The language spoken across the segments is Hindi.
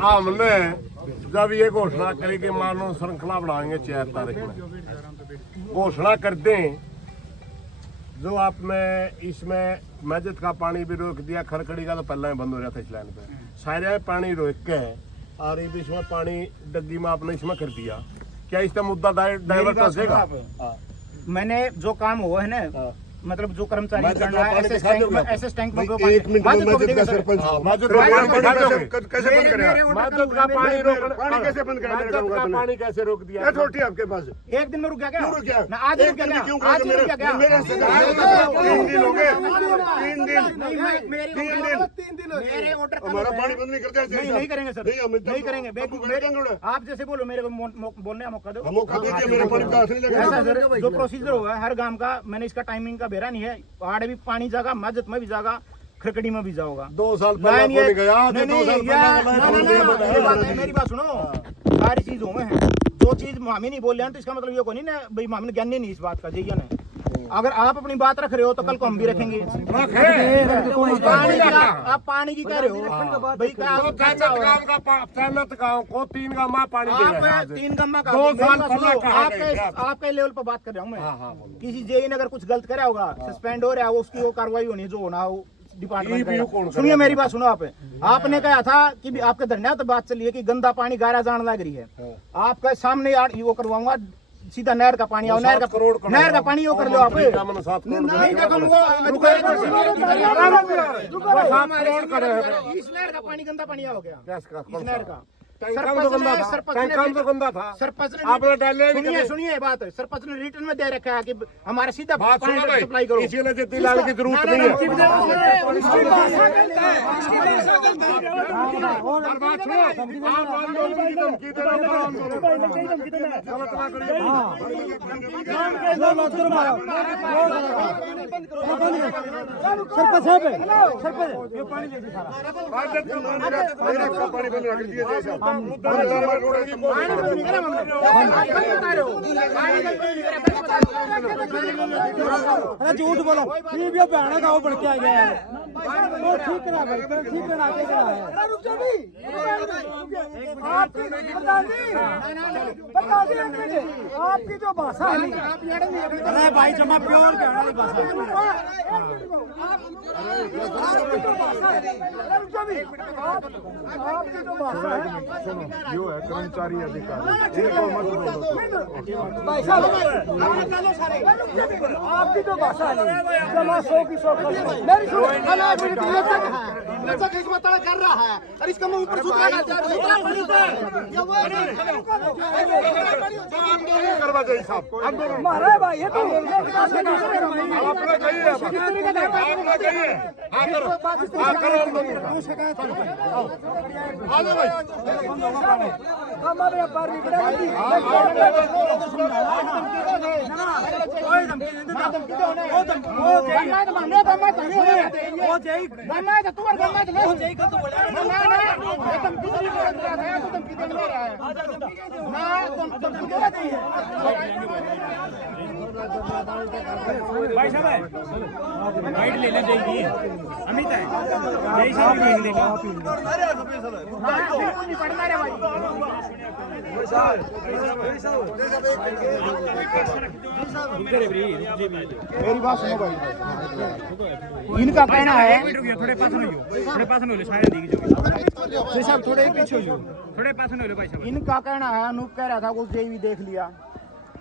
हमने जब ये घोषणा करी कि मानो श्रृंखला बनाएंगे 4 तारीख में, घोषणा कर दें जो आपने इसमें मस्जिद का पानी भी रोक दिया, खरकड़ी का तो पहले ही बंद हो रहा था इस लाइन पे, सारे पानी रोक के और ये बीच में पानी डग्गी में आपने इसमें कर दिया, क्या इसका मुद्दा डाइवर्ट हो जाएगा? मैंने जो काम हुआ है ना, मतलब जो कर्मचारी कर रहा है ऐसे टैंक में कैसे बंद करेगा? पानी कैसे रोक दिया? अथॉरिटी आपके पास एक दिन में रुक गया क्या? रुक गया ना आज रुक गया क्या? क्यों? आज रुक गया क्या? 3 दिन हो गए, 3 दिन मेरे ऑर्डर हमारा पानी बंद नहीं करते। नहीं करेंगे सर, नहीं करेंगे। आप जैसे बोलो, मेरे को बोलने का मौका दो। मौका दीजिए, मेरे पानी का हाथ नहीं लगेगा। ऐसा सर जो प्रोसीजर हुआ है हर गांव का, मैंने इसका टाइमिंग का बेरा नहीं है। पहाड़ भी पानी जाएगा, मस्जिद में भी जाएगा, खरकड़ी में भी जाओगा। 2 साल पहले कोई गया, मेरी बात सुनो, सारी चीजों में है। जो चीज मामी नहीं बोल रहे हैं तो इसका मतलब ये को नहीं ना भाई मामी ने ज्ञान नहीं इस बात का, जैया ने। अगर आप अपनी बात रख रहे हो तो कल को हम भी रखेंगे। आप पानी की कह रहे हो भाई, गाँव को 3 गाँव पानी दे रहे हैं। 3 गम्मा का 2 साल आपके लेवल पर बात कर रहा हूँ मैं। किसी जेई ने अगर कुछ गलत करा होगा, सस्पेंड हो रहा है, उसकी वो कार्रवाई होनी जो होना हो डिपार्टमेंट। सुनिए मेरी बात सुनो, आपने कहा था कि आपके धरना तो बात चली है कि गंदा पानी गारा जान लग रही है। आपके सामने वो करवाऊंगा, सीधा नहर का पानी आओ, नहर का पानी वो कर लो आप। नहीं देखो इस नहर का पानी गंदा पानी हो गया, इस नहर का। सुनिए बात, सरपंच ने रिटर्न में दे रखा है कि हमारा सीधा पानी सप्लाई करो। इसीलिए जितनी लाल की जरूरत नहीं है। अरे झूठ बोलो, ये भी बहना गाँव बढ़ के आ गया है। वो ठीक करा भाई, ठीक करा के करा है। आपकी जो भाषा है, अरे भाई जमा प्योर बहना की भाषा, आपकी जो भाषा है जो है कर्मचारी अधिकारी, आपकी जो भाषा है जमा 100 की 100 मेरी सुनो, कर रहा है और इसका मुंह ऊपर करवा जाए साहब को मारा भाई है तो आपने कहिए हमारे व्यापार भाई साहब वाइट ले ले जाएगी अमित है, यही सब भी लेगा। मेरी बात सुनो भाई, इनका कहना है थोड़े पास हो सारे साहब, थोड़े पीछे हो, थोड़े पास हो भाई साहब। इनका कहना है, अनूप कह रहा था कुछ जेवी देख लिया,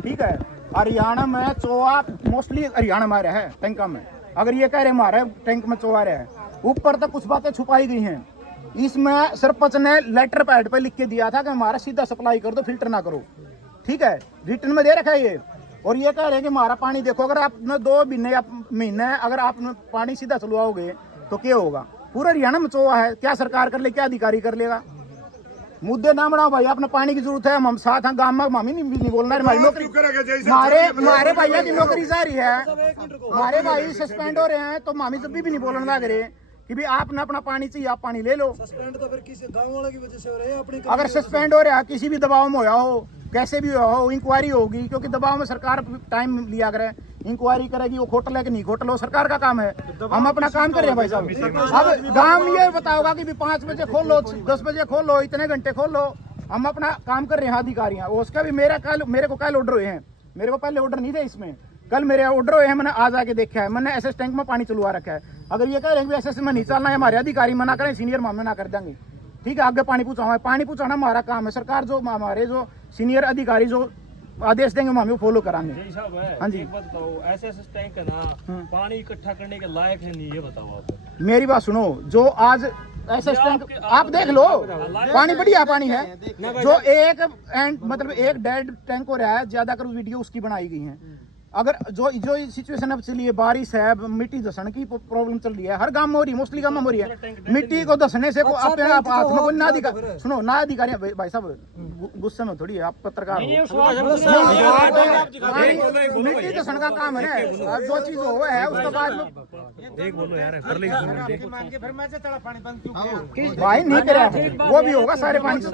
ठीक है। हरियाणा में चोआ मोस्टली हरियाणा में है टैंका में, अगर ये कह रहे हमारे टैंक में चोआ रहे हैं, ऊपर तक कुछ बातें छुपाई गई हैं। इसमें सरपंच ने लेटर पैड पे लिख के दिया था कि हमारा सीधा सप्लाई कर दो, फिल्टर ना करो, ठीक है। रिटर्न में दे रखा है ये, और ये कह रहे हैं कि हमारा पानी देखो, अगर आपने 2 महीने या महीने अगर आप पानी सीधा चलवाओगे तो क्या होगा? पूरा हरियाणा में चोआ है, क्या सरकार कर ले, क्या अधिकारी कर लेगा? मुद्दे ना बढ़ाओ भाई, अपने पानी की जरूरत है, हम साथ हैं, गाँव में मामी नहीं बोलना है। हमारी नौकरी, हमारे भैया की नौकरी जा रही है, हमारे भाई सस्पेंड हो रहे हैं, तो मामी जब भी नहीं बोलने लग रहे कि भी आपने अपना पानी चाहिए, आप पानी ले लो। सस्पेंड तो फिर किसी गांव वाले की वजह से हो रहा है अपनी, अगर सस्पेंड हो रहा है, किसी भी दबाव में होया हो, कैसे भी हो, इंक्वायरी होगी, क्योंकि दबाव में सरकार टाइम लिया करे इंक्वायरी करेगी वो खोटल है कि नहीं खोटल, वो सरकार का काम है। हम अपना काम कर रहे हैं भाई साहब। अब गांव ये बताओगा कि भी 5 बजे खोल लो, 10 बजे खोल लो, इतने घंटे खोल लो, हम अपना काम कर रहे हैं अधिकारियां। उसका भी मेरे को कल ऑर्डर हुए हैं, मेरे को पहले ऑर्डर नहीं थे इसमें, कल मेरे ऑर्डर हुए हैं, मैंने आज आके देखा है, मैंने एसएस टैंक में पानी चलवा रखा है। अगर ये कह रहे हैं कि एसएस में नहीं चलना है, हमारे अधिकारी मना करें, सीनियर मामले ना कर देंगे, ठीक है। आगे पानी पहुंचाओ, पानी पहुंचाना हमारा काम है। सरकार जो हमारे जो सीनियर अधिकारी जो आदेश देंगे हम हमें फॉलो कराएंगे। हाँ जी, एक बात बताओ, ऐसे टैंक है ना पानी इकट्ठा करने के लायक है नहीं, ये बताओ आप। मेरी बात सुनो, जो आज ऐसे टैंक आप देख लो, पानी बढ़िया पानी है। जो एक एंड मतलब एक डेड टैंक हो रहा है, ज्यादातर वीडियो उसकी बनाई गई है। अगर जो सिचुएशन अब चली है, बारिश है, मिट्टी धसने की प्रॉब्लम चल रही है, हर गांव में हो रही है, मोस्टली गांव में हो रही है। मिट्टी को धसने से अपने आप हाथ में कोई ना अधिकारी, सुनो ना अधिकारी भाई साहब गुस्से में थोड़ी है, आप पत्रकार हो, मिट्टी धसने का काम है ना, जो चीज हो है उसके बाद भाई नहीं करा वो भी होगा, सारे पानी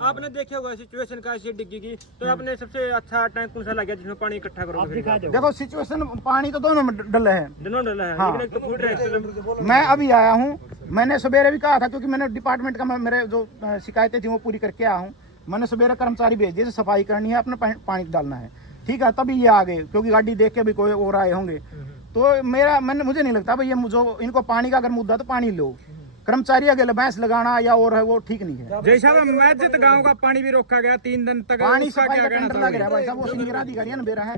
आपने देखा होगा सिचुएशन का ऐसी डिग्गी की, तो आपने सबसे अच्छा टैंक कौन सा लगा जिसमें पानी इकट्ठा करोगे? देखो सिचुएशन पानी तो दोनों में डला है, दोनों डला है। हाँ। लेकिन एक तो फूड रहा है। मैं अभी आया हूँ, मैंने सवेरे भी कहा था, क्योंकि मैंने डिपार्टमेंट का मेरे जो शिकायतें थी वो पूरी करके आया हूँ। मैंने सवेरे कर्मचारी भेज दिए, सफाई करनी है, अपना पानी डालना है, ठीक है। तभी ये आ गए, क्योंकि गाड़ी देख के भी कोई और आए होंगे। तो मुझे नहीं लगता भाई ये जो इनको पानी का अगर मुद्दा तो पानी लो, कर्मचारी अगर भैंस लगाना या और है वो ठीक नहीं है। जैसा मैजित गांव का पानी भी रोका गया 3 दिन तक, पानी सफाई का टेंडर लग रहा है भाई साहब, वो सीनियर अधिकारी ने बेरा है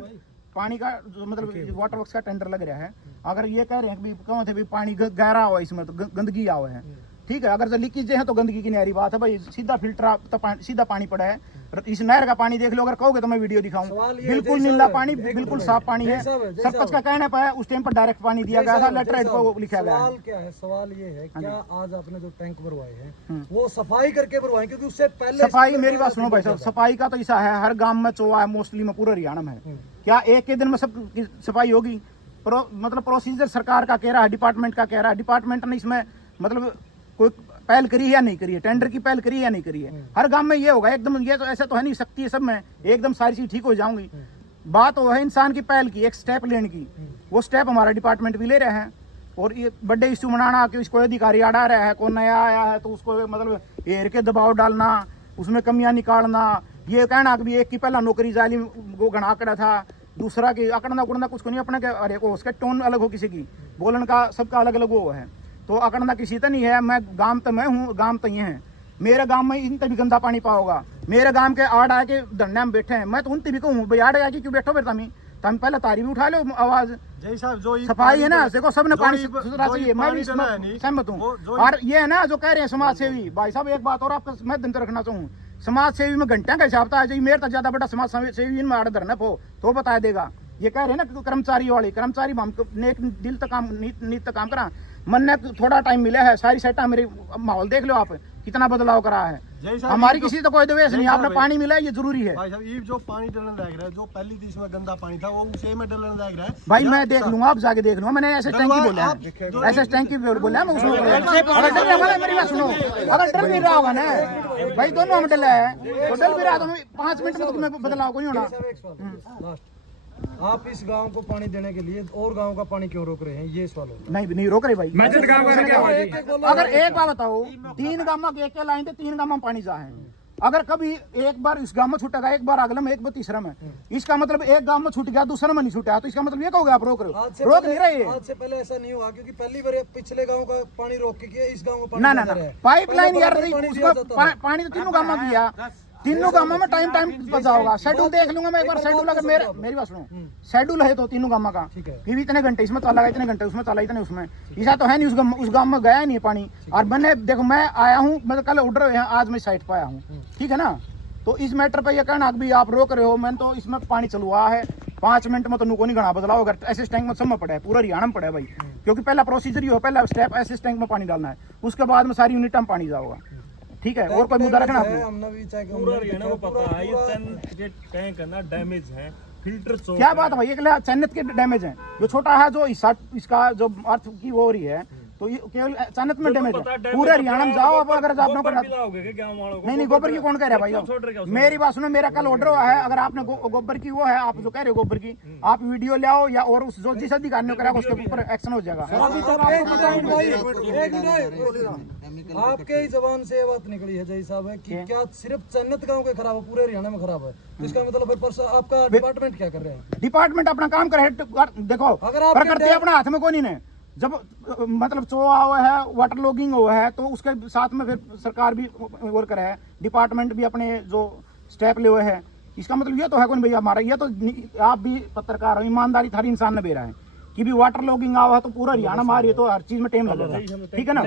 पानी का जो मतलब वाटर वर्क्स का टेंडर लग रहा है। अगर ये कह रहे हैं कि कौन थे भी पानी गहरा हुआ इसमें तो गंदगी आ हुआ है, ठीक है। अगर जो लीकेज है तो गंदगी की न्यारी बात है भाई, सीधा फिल्टर सीधा पानी पड़ा है। इस नहर का पानी देख लो, अगर कहोगे तो मैं वीडियो दिखाऊं, बिल्कुल नीला पानी, बिल्कुल साफ पानी है। सरपंच का कहना पाया उस टाइम पर डायरेक्ट पानी दिया गया था, लेटर हेड पर लिखा गया है। सवाल क्या है, सवाल ये है क्या आज आपने जो टैंक भरवाए हैं वो सफाई करके भरवाए, क्योंकि उससे पहले सफाई, मेरी बात सुनो भाई साहब, सफाई का तो ऐसा है हर गांव में चौवा है, मोस्टली में पूरा हरियाणा में है। क्या एक के दिन में सब सफाई होगी? मतलब प्रोसीजर सरकार का कह रहा है, डिपार्टमेंट का कह रहा है, डिपार्टमेंट ने इसमें मतलब कोई पहल करी है या नहीं करी है, टेंडर की पहल करी है या नहीं करी है। हर गांव में ये होगा एकदम, ये तो ऐसा तो है नहीं सकती है सब में एकदम सारी चीज ठीक हो जाऊंगी। बात वो है इंसान की पहल की, एक स्टेप लेने की, वो स्टेप हमारा डिपार्टमेंट भी ले रहे हैं। और ये बर्थडे इश्यू मनाना कि उसको अधिकारी अड़ा रहा है, कोई नया आया है तो उसको मतलब हेर के दबाव डालना, उसमें कमियां निकालना, ये कहना कि एक की पहला नौकरी जाली वो गणा करा था, दूसरा की अकड़ना उकड़ना कुछ को नहीं, अपने अरे को उसका टोन अलग हो, किसी की बोलन का सबका अलग अलग वो है, तो अकड़ना किसी तो नहीं है। मैं गांव तो मैं हूँ, गांव तो ये है, मेरे गांव में इन भी गंदा पानी पाओगा। मेरे गांव के आड़ आके धरने में बैठे हैं, मैं तो उनसे भी कहूँ भाई आड़ आके क्यों बैठो बेटा, तुम पहले तारी भी उठा लो आवाज। सफाई है ना, देखो सबने पानी सुधरा चाहिए, मैं भी सहमत हूँ। और ये है ना जो कह रहे हैं समाज सेवी, भाई साहब एक बात और आपका मैं दिन रखना चाहूँ, समाज सेवी में घंटे का हिसाब था, मेरे तो ज्यादा बड़ा समाज सेवी इनमें आड़ धरने पो तो बता देगा। ये कह रहे हैं ना कर्मचारी वाले, कर्मचारी हम नेक दिल तक काम नीत तक काम करा, मन ने थोड़ा टाइम मिला है, सारी सेटा मेरे माहौल देख लो आप कितना बदलाव करा है। हमारी किसी तो कोई द्वेष नहीं, आपने पानी मिला है ये जरूरी है। भाई साहब ये जो पानी डलन लग रहा है, जो पहली दिश में गंदा पानी था वो उसे में डलन लग रहा है। भाई मैं देख लूंगा, आप जाके देख लूंगा, मैंने ऐसे टैंकी बोला है, ऐसे टैंकी बोला है मैं उसमें। अगर डर रहा मेरी बात सुनो, अगर डर भी रहा होगा ना भाई, दोनों हम डल है तो डर भी रहा तो 5 मिनट में तो तुम्हें बदलाव को नहीं होना। आप इस गांव को पानी देने के लिए और गांव का पानी क्यों रोक रहे हैं, ये सवाल होगा। नहीं रोक रहे भाई, मैजित गांव का क्या हुआ जी? अगर एक बात बताओ, 3 गांव में एक लाइन थे, 3 गांव में पानी जा है। अगर कभी एक बार इस गांव में छूटेगा, एक बार अगले में, एक बार तीसरा में, इसका मतलब एक गांव में छूट गया दूसरा में नहीं छूटा, तो इसका मतलब ये कहोगे आप रोक रहे हो? रोक नहीं रहे। आज से पहले ऐसा नहीं हुआ, क्योंकि पहली बार पिछले गांव का पानी रोक के किया, इस गांव में पानी ना पाइपलाइन यार उसको पानी तो तीनों गांव में दिया, तीनों गांव में टाइम बचा होगा। शेड्यूल देख लूंगा मैं एक बार, शेड्यूल अगर मेरी बात सुनो, शेड्यूल है तो तीनों गांव का कि इतने घंटे इसमें चला, इतने घंटे उसमें चला, इतने उसमें, ऐसा तो है नहीं उस गांव में गया नहीं पानी। और मैंने देखो मैं आया हूँ, मतलब कल ऑर्डर हुए हैं, आज मैं साइट पर आया हूँ, ठीक है ना। तो इस मैटर पे ये कहना भी आप रोक रहे हो, मैंने तो इसमें पानी चलवा है 5 मिनट में, तो नुको नहीं घना बदलाव अगर ऐसे टैंक में सब में पड़ा है, पूरा हरियाणा में पड़ा है भाई। क्योंकि पहला प्रोसीजर ये हो, पहला स्टेप ऐसे टैंक में पानी डालना है, उसके बाद में सारी यूनिट में पानी जाओगा, ठीक है। और कोई मुद्दा रखना आपने? पूरा हरियाणा को पता है ये टैंक है ना डैमेज है, फिल्टर क्या बात है भाई, चैनत के डैमेज है, जो छोटा है जो हिस्सा इसका जो अर्थ की वो हो रही है, तो ये केवल चन्नत में डैमेज है। पूरे हरियाणा में जाओ आप, अगर आपने नहीं गोबर की कौन कह रहा है भाई? मेरी बात सुनो, मेरा कल ऑर्डर हुआ है, अगर आपने गोबर की वो है, आप जो कह रहे हो गोबर की, आप वीडियो ले आओ या और उस जो जिस अधिकारी ने करा उसके ऊपर एक्शन हो जाएगा। आपके ही जबान से ये बात निकली है जय साहब है कि क्या सिर्फ चन्नत गांव के खराब है, पूरे हरियाणा में खराब है? इसका मतलब फिर आपका डिपार्टमेंट क्या कर रहे हैं? डिपार्टमेंट अपना काम करे। देखो प्रकृति अपना हाथ में कोई नहीं है। जब मतलब चोआ हुआ है, वाटर लॉगिंग हुआ है, तो उसके साथ में फिर सरकार भी और करे है, डिपार्टमेंट भी अपने जो स्टेप ले हुए है। इसका मतलब ये तो है कौन भैया हमारा, ये तो आप भी पत्रकार हो, ईमानदारी हर इंसान ने बेरा है कि भी वाटर लॉगिंग आवा तो पूरा हरियाणा मार है, तो हर चीज में टाइम लगेगा। ठीक है ना?